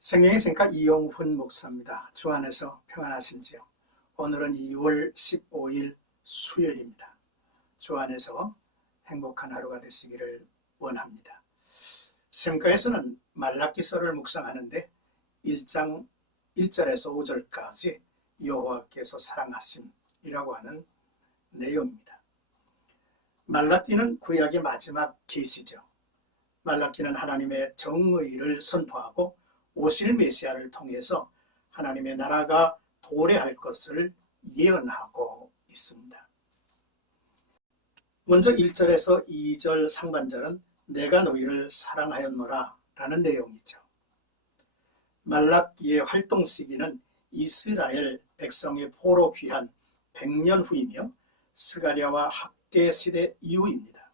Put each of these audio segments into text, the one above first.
성경의 생각 이용훈 목사입니다. 주 안에서 평안하신지요? 오늘은 2월 15일 수요일입니다. 주 안에서 행복한 하루가 되시기를 원합니다. 성경에서는 말라기서를 묵상하는데 1장 1절에서 5절까지 여호와께서 사랑하심이라고 하는 내용입니다. 말라기는 구약의 마지막 계시죠. 말라기는 하나님의 정의를 선포하고 오실 메시아를 통해서 하나님의 나라가 도래할 것을 예언하고 있습니다. 먼저 1절에서 2절 상반절은 내가 너희를 사랑하였노라 라는 내용이죠. 말라기의 활동 시기는 이스라엘 백성의 포로 귀환 100년 후이며 스가랴와 학개 시대 이후입니다.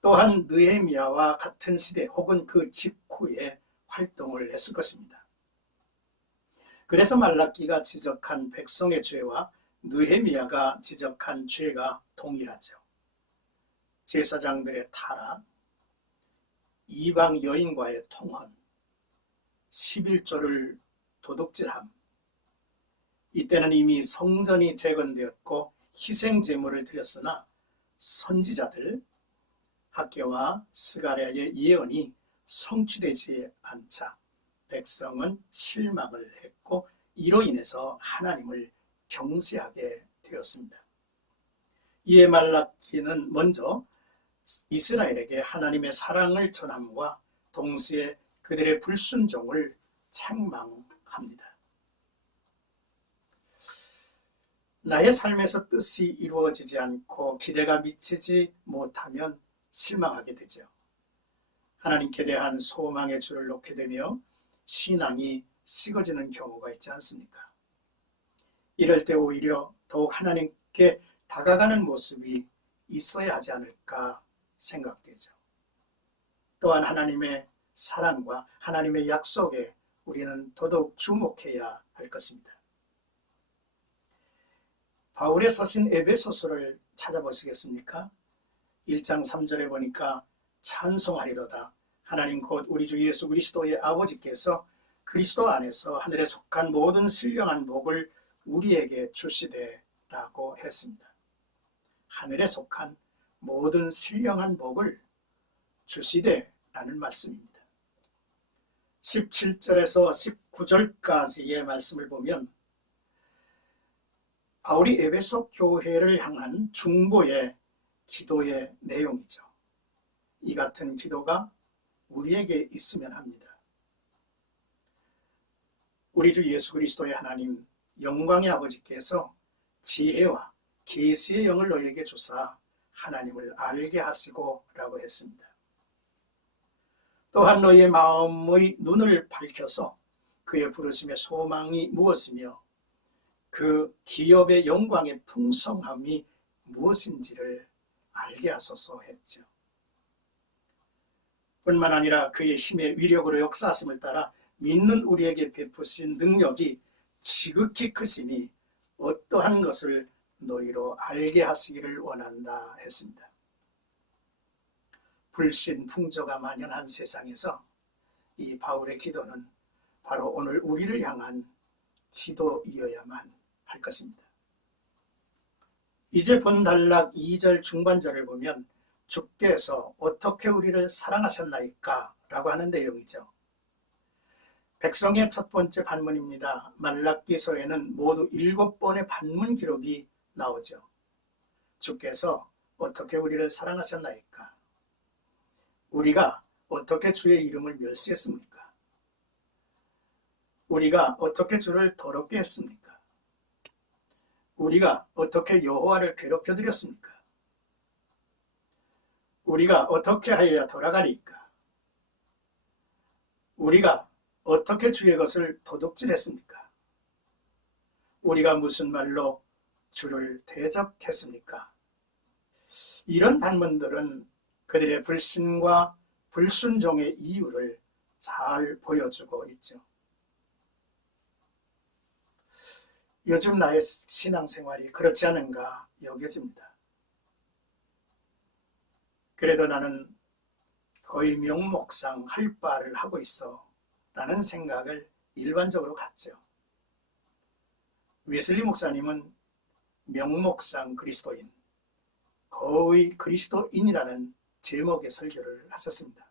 또한 느헤미야와 같은 시대 혹은 그 직후에 활동을 했을 것입니다. 그래서 말라기가 지적한 백성의 죄와 느헤미야가 지적한 죄가 동일하죠. 제사장들의 타락, 이방 여인과의 통혼, 11조를 도둑질함. 이때는 이미 성전이 재건되었고 희생제물을 드렸으나 선지자들 학개와 스가랴의 예언이 성취되지 않자 백성은 실망을 했고 이로 인해서 하나님을 경시하게 되었습니다. 이에 말라기는 먼저 이스라엘에게 하나님의 사랑을 전함과 동시에 그들의 불순종을 책망합니다. 나의 삶에서 뜻이 이루어지지 않고 기대가 미치지 못하면 실망하게 되죠. 하나님께 대한 소망의 줄을 놓게 되며 신앙이 식어지는 경우가 있지 않습니까? 이럴 때 오히려 더욱 하나님께 다가가는 모습이 있어야 하지 않을까 생각되죠. 또한 하나님의 사랑과 하나님의 약속에 우리는 더더욱 주목해야 할 것입니다. 바울의 서신 에베소서를 찾아보시겠습니까? 1장 3절에 보니까 찬송하리로다. 하나님 곧 우리 주 예수 그리스도의 아버지께서 그리스도 안에서 하늘에 속한 모든 신령한 복을 우리에게 주시되라고 했습니다. 하늘에 속한 모든 신령한 복을 주시되라는 말씀입니다. 17절에서 19절까지의 말씀을 보면 바울이 에베소 교회를 향한 중보의 기도의 내용이죠. 이 같은 기도가 우리에게 있으면 합니다. 우리 주 예수 그리스도의 하나님 영광의 아버지께서 지혜와 계시의 영을 너희에게 주사 하나님을 알게 하시고 라고 했습니다. 또한 너희의 마음의 눈을 밝혀서 그의 부르심의 소망이 무엇이며 그 기업의 영광의 풍성함이 무엇인지를 알게 하소서 했죠. 뿐만 아니라 그의 힘의 위력으로 역사하심을 따라 믿는 우리에게 베푸신 능력이 지극히 크시니 어떠한 것을 너희로 알게 하시기를 원한다 했습니다. 불신 풍조가 만연한 세상에서 이 바울의 기도는 바로 오늘 우리를 향한 기도이어야만 할 것입니다. 이제 본단락 2절 중반절을 보면 주께서 어떻게 우리를 사랑하셨나이까 라고 하는 내용이죠. 백성의 첫 번째 반문입니다. 말라기서에는 모두 7번의 반문 기록이 나오죠. 주께서 어떻게 우리를 사랑하셨나이까? 우리가 어떻게 주의 이름을 멸시했습니까? 우리가 어떻게 주를 더럽게 했습니까? 우리가 어떻게 여호와를 괴롭혀드렸습니까? 우리가 어떻게 하여야 돌아가리까? 우리가 어떻게 주의 것을 도둑질했습니까? 우리가 무슨 말로 주를 대적했습니까? 이런 반문들은 그들의 불신과 불순종의 이유를 잘 보여주고 있죠. 요즘 나의 신앙생활이 그렇지 않은가 여겨집니다. 그래도 나는 거의 명목상 할 바를 하고 있어 라는 생각을 일반적으로 갖죠. 웨슬리 목사님은 명목상 그리스도인, 거의 그리스도인이라는 제목의 설교를 하셨습니다.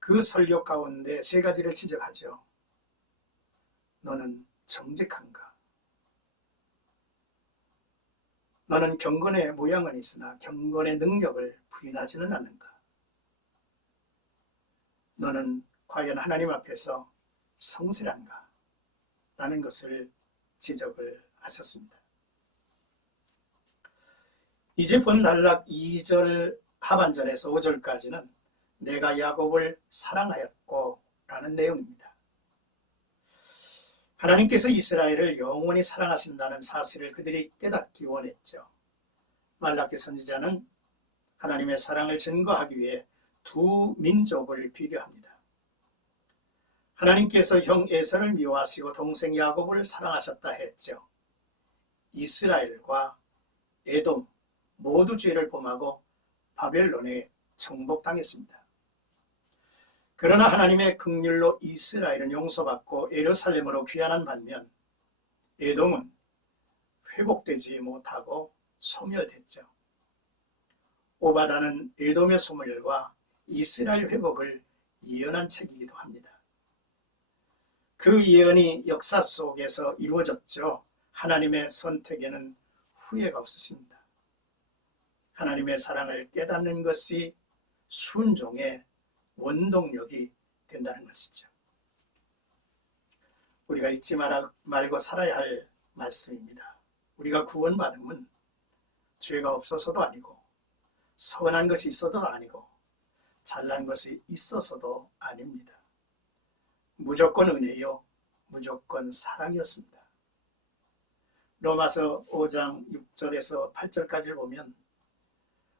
그 설교 가운데 세 가지를 지적하죠. 너는 정직한가? 너는 경건의 모양은 있으나 경건의 능력을 부인하지는 않는가? 너는 과연 하나님 앞에서 성실한가? 라는 것을 지적을 하셨습니다. 이제 본 단락 2절 하반절에서 5절까지는 내가 야곱을 사랑하였고 라는 내용입니다. 하나님께서 이스라엘을 영원히 사랑하신다는 사실을 그들이 깨닫기 원했죠. 말라기 선지자는 하나님의 사랑을 증거하기 위해 두 민족을 비교합니다. 하나님께서 형 에서를 미워하시고 동생 야곱을 사랑하셨다 했죠. 이스라엘과 에돔 모두 죄를 범하고 바벨론에 정복당했습니다. 그러나 하나님의 긍휼로 이스라엘은 용서받고 예루살렘으로 귀환한 반면 에돔은 회복되지 못하고 소멸됐죠. 오바다는 에돔의 소멸과 이스라엘 회복을 예언한 책이기도 합니다. 그 예언이 역사 속에서 이루어졌죠. 하나님의 선택에는 후회가 없으십니다. 하나님의 사랑을 깨닫는 것이 순종의 원동력이 된다는 것이죠. 우리가 잊지 말고 살아야 할 말씀입니다. 우리가 구원받음은 죄가 없어서도 아니고 선한 것이 있어도 아니고 잘난 것이 있어서도 아닙니다. 무조건 은혜요, 무조건 사랑이었습니다. 로마서 5장 6절에서 8절까지를 보면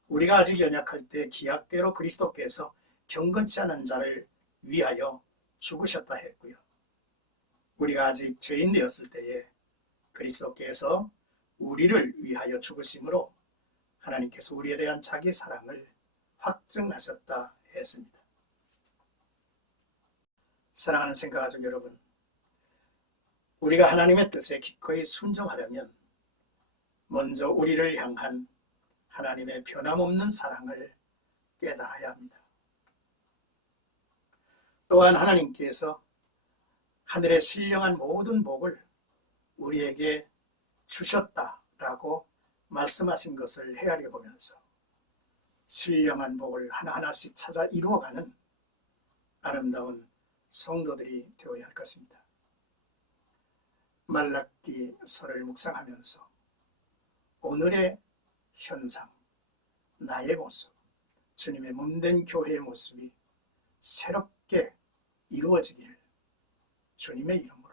우리가 아직 연약할 때 기약대로 그리스도께서 경건치 않은 자를 위하여 죽으셨다 했고요. 우리가 아직 죄인 되었을 때에 그리스도께서 우리를 위하여 죽으심으로 하나님께서 우리에 대한 자기 사랑을 확증하셨다 했습니다. 사랑하는 생각하죠 여러분, 우리가 하나님의 뜻에 기꺼이 순종하려면 먼저 우리를 향한 하나님의 변함없는 사랑을 깨달아야 합니다. 또한 하나님께서 하늘에 신령한 모든 복을 우리에게 주셨다라고 말씀하신 것을 헤아려 보면서 신령한 복을 하나하나씩 찾아 이루어가는 아름다운 성도들이 되어야 할 것입니다. 말라기서를 묵상하면서 오늘의 현상, 나의 모습, 주님의 몸된 교회의 모습이 새롭게 이루어지기를 주님의 이름으로